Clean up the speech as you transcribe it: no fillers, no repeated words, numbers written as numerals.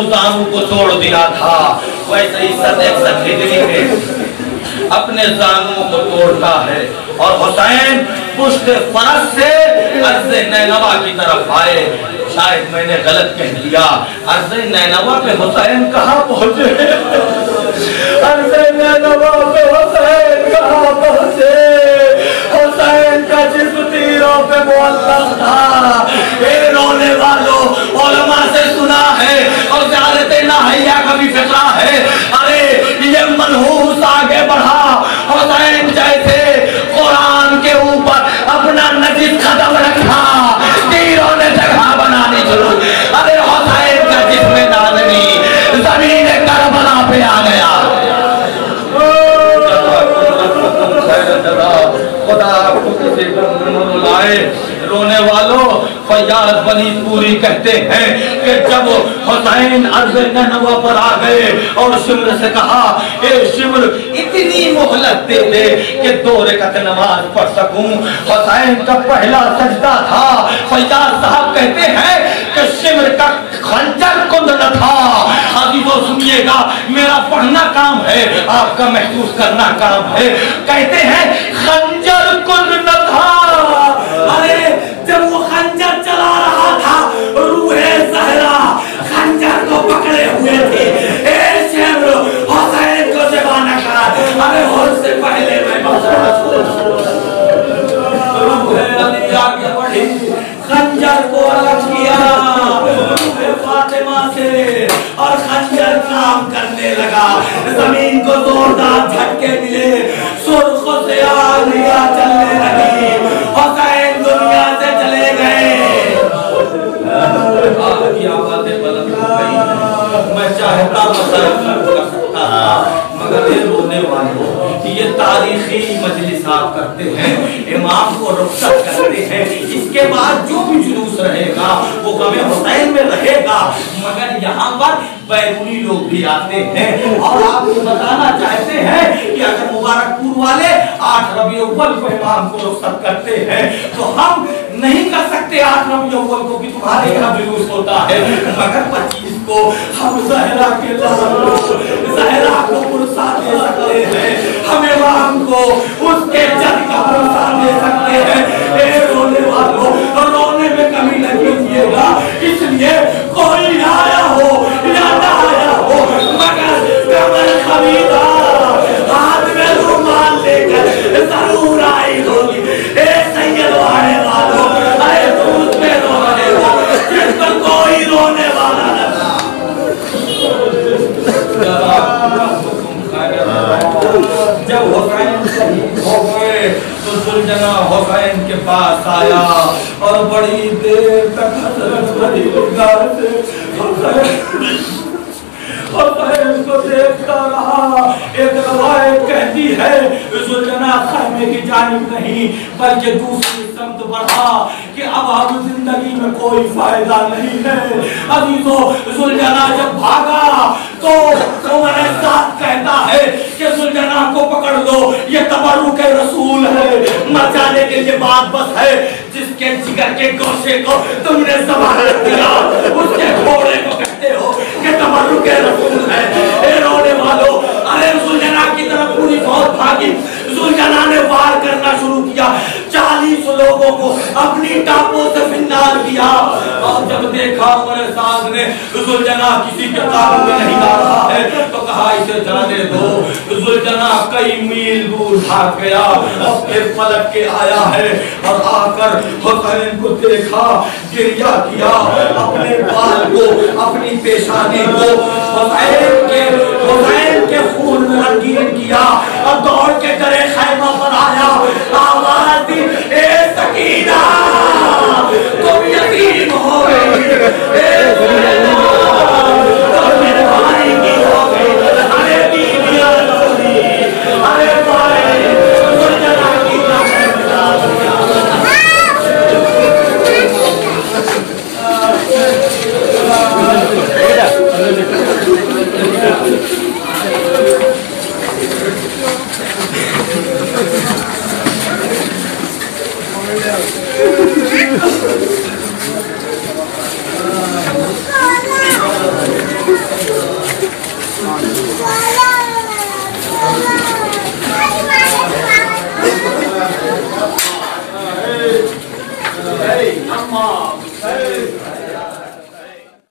دونوں زانوں کو توڑ دیا تھا، ویسے ہی 101 ہجری میں اپنے زانوں کو توڑتا ہے اور حسین پشت فرس سے عرض نینوا کی طرف آئے۔ شاید میں نے غلط کہہ دیا، عرض نینوا پہ حسین کہاں پہنچے؟ عرض نینوا پہ حسین کہاں پہنچے؟ حسین کا جسم تیروں پہ معلق تھا۔ اے رونے والوں، علماء سے سنا ہے اور زیارت ناہیہ کا بھی فقرہ ہے، ارے یہ منحوس آگے بڑھا، حسین جیسے قرآن کے اوپر اپنا نجس قدم رکھا، تیروں نے جگہ بنانی شروع۔ ارے حسین کا جسم نازنی زمین کربلا پہ آ گیا۔ خدا آپ کو کسی کو لائے۔ رونے والوں، فیاض بنی پوری کہتے ہیں کہ جب حسین عرض نینوا پر آ گئے اور شمر سے کہا اے شمر اتنی مہلت دے دے کہ 2 رکعت نماز پڑھ سکوں، حسین کا پہلا سجدہ تھا۔ فیاض صاحب کہتے ہیں کہ شمر کا خنجر کند نہ تھا۔ عزیزو سنیے گا، میرا پڑھنا کام ہے، آپ کا محسوس کرنا کام ہے۔ کہتے ہیں خنجر کند نہ تھا، ارے جب وہ خنجر چلا رہا تھا روح زہرا خنجر کو پکڑے ہوئے تھے۔ اے شمر حسین کو ذبح نہ کرا، ارے اس سے پہلے میں روح علی آگے بڑھی، خنجر کو الگ کیا روح فاطمہ سے اور خنجر کام کرنے لگا۔ زمین کو زوردار جھٹکے ملے، سرخ و سیاہ لیا چلنے لگی، حسین دنیا سے چلے گئے۔ آگ کی آوازیں بلند ہو گئی، میں چاہتا مسرف کر سکتا تھا، مگر یہ رونے والوں، یہ تاریخی مجلسات کرتے ہیں، امام کو رخصت کرتے ہیں، اس کے بعد جو بھی جلوس رہے گا وہ غم حسین میں رہے گا، مگر یہاں پر بیرونی لوگ بھی آتے ہیں اور آپ کو بتانا چاہتے ہیں کہ اگر مبارک پور والے 8 ربیع الاول کو امام کو رخصت کرتے ہیں تو ہم نہیں کر سکتے 8 ربیع الاول کو کہ تمہارے یہاں جلوس ہوتا ہے، مگر 25 کو ہم زہرا کے زہرا کو پرسا دے سکتے ہیں، ہم امام کو اس کے جد کا پرسا دے سکتے ہیں۔ اے رونے والوں، رونے میں کمی نہ کیجیے گا، اس لیے کوئی آیا ہو یا نہ آیا ہو مگر کمر خمیدہ ہاتھ میں رومال لے کر ضرور آئی ہوگی۔ اے سید آنے والوں، اے دودھ میں رو رہے ہو جس پر کوئی رونے والا نہ تھا۔ جب حسین شہید ہو گئے تو ذوالجناح حسین کے پاس آیا اور بڑی دیر تک حسرت بھری نگاہ سے حسین کو دیکھتا رہا۔ ایک روایت کہتی ہے ذوالجناح خیمے کی جانب نہیں بلکہ دوسری سمت بڑھا کہ اب ہم زندگی میں کوئی فائدہ نہیں ہے۔ عزیزو، ذوالجناح جب بھاگا تو عمر سعد کہتا ہے کہ ذوالجناح کو پکڑ لو، یہ تبرک رسول ہے، مر جانے کے لیے بات بس ہے۔ جس کے جگر کے گوشے کو تم نے ذبح کر دیا اس کے گھوڑے کو کہتے ہو کہ تبرک رسول ہے۔ اے رونے والوں، ارے ذوالجناح کی طرف پوری فوج بھاگی، ذوالجناح نے وار کرنا شروع کیا، 40 لوگوں کو اپنی ٹاپوں سے فنار کیا اور جب دیکھا عمر سعد نے ذوالجناح کسی کے قابو میں نہیں آ رہا ہے تو کہا اسے جانے دو۔ ذوالجناح کئی میل دور بھاگ گیا اور پھر پلٹ کے آیا ہے اور آ کر حسین کو دیکھا، گریہ کیا، اپنے بال کو اپنی پیشانی کو حسین کے خون میں رنگین کیا اور دوڑ کے کرے